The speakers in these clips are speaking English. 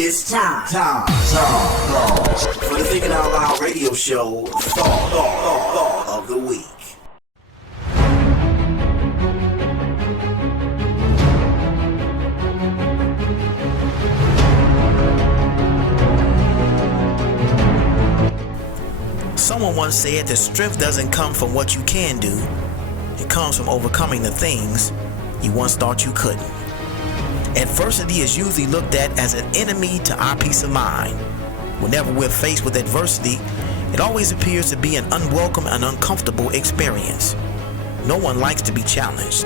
It's time for the Thinking Out Loud radio show thought of the week. Someone once said that strength doesn't come from what you can do. It comes from overcoming the things you once thought you couldn't. Adversity is usually looked at as an enemy to our peace of mind. Whenever we're faced with adversity, it always appears to be an unwelcome and uncomfortable experience. No one likes to be challenged.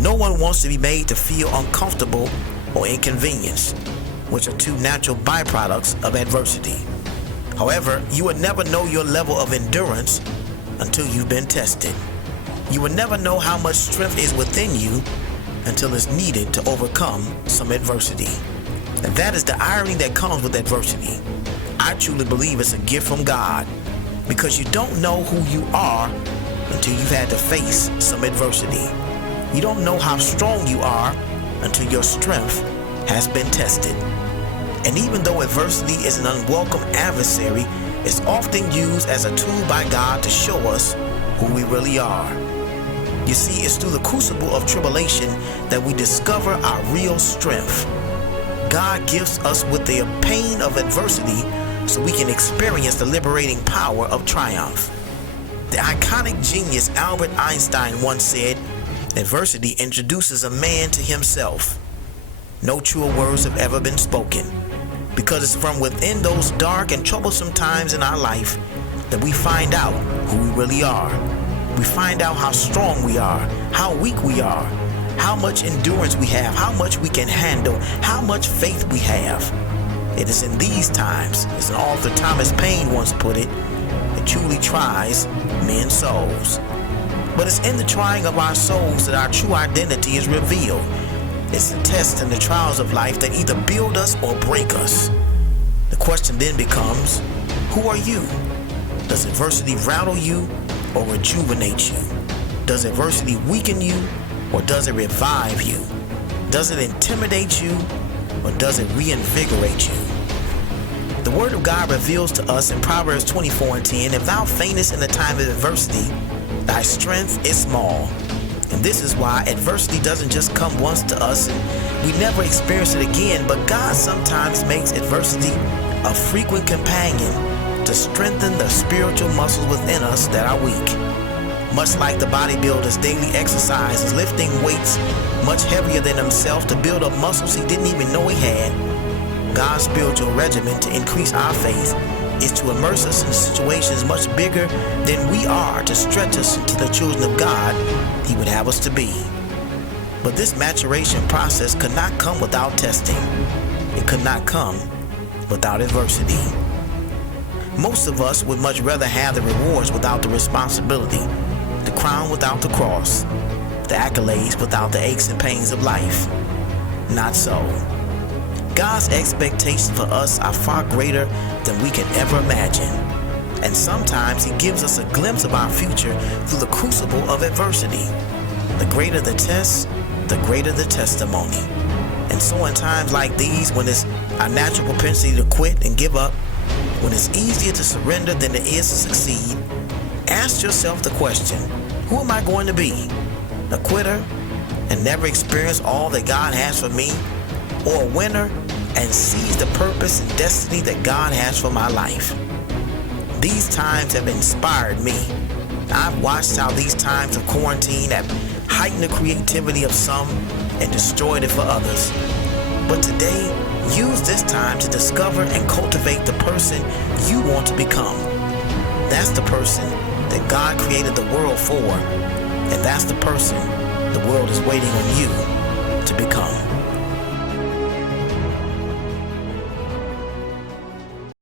No one wants to be made to feel uncomfortable or inconvenienced, which are two natural byproducts of adversity. However, you will never know your level of endurance until you've been tested. You will never know how much strength is within you until it's needed to overcome some adversity. And that is the irony that comes with adversity. I truly believe it's a gift from God, because you don't know who you are until you've had to face some adversity. You don't know how strong you are until your strength has been tested. And even though adversity is an unwelcome adversary, it's often used as a tool by God to show us who we really are. You see, it's through the crucible of tribulation that we discover our real strength. God gifts us with the pain of adversity so we can experience the liberating power of triumph. The iconic genius Albert Einstein once said, "Adversity introduces a man to himself." No truer words have ever been spoken, because it's from within those dark and troublesome times in our life that we find out who we really are. We find out how strong we are, how weak we are, how much endurance we have, how much we can handle, how much faith we have. It is in these times, as an author Thomas Paine once put it, it truly tries men's souls. But it's in the trying of our souls that our true identity is revealed. It's the tests and the trials of life that either build us or break us. The question then becomes, who are you? Does adversity rattle you or rejuvenate you? Does adversity weaken you or does it revive you? Does it intimidate you or does it reinvigorate you? The Word of God reveals to us in Proverbs 24:10, "If thou faintest in the time of adversity, thy strength is small." And this is why adversity doesn't just come once to us and we never experience it again, but God sometimes makes adversity a frequent companion to strengthen the spiritual muscles within us that are weak. Much like the bodybuilder's daily exercises, lifting weights much heavier than himself to build up muscles he didn't even know he had, God's spiritual regimen to increase our faith is to immerse us in situations much bigger than we are, to stretch us into the children of God He would have us to be. But this maturation process could not come without testing. It could not come without adversity. Most of us would much rather have the rewards without the responsibility, the crown without the cross, the accolades without the aches and pains of life. Not so. God's expectations for us are far greater than we can ever imagine. And sometimes He gives us a glimpse of our future through the crucible of adversity. The greater the test, the greater the testimony. And so in times like these, when it's our natural propensity to quit and give up, when it's easier to surrender than it is to succeed, ask yourself the question, who am I going to be? A quitter and never experience all that God has for me? Or a winner and seize the purpose and destiny that God has for my life? These times have inspired me. I've watched how these times of quarantine have heightened the creativity of some and destroyed it for others. But today, use this time to discover and cultivate the person you want to become. That's the person that God created the world for, and that's the person the world is waiting on you to become.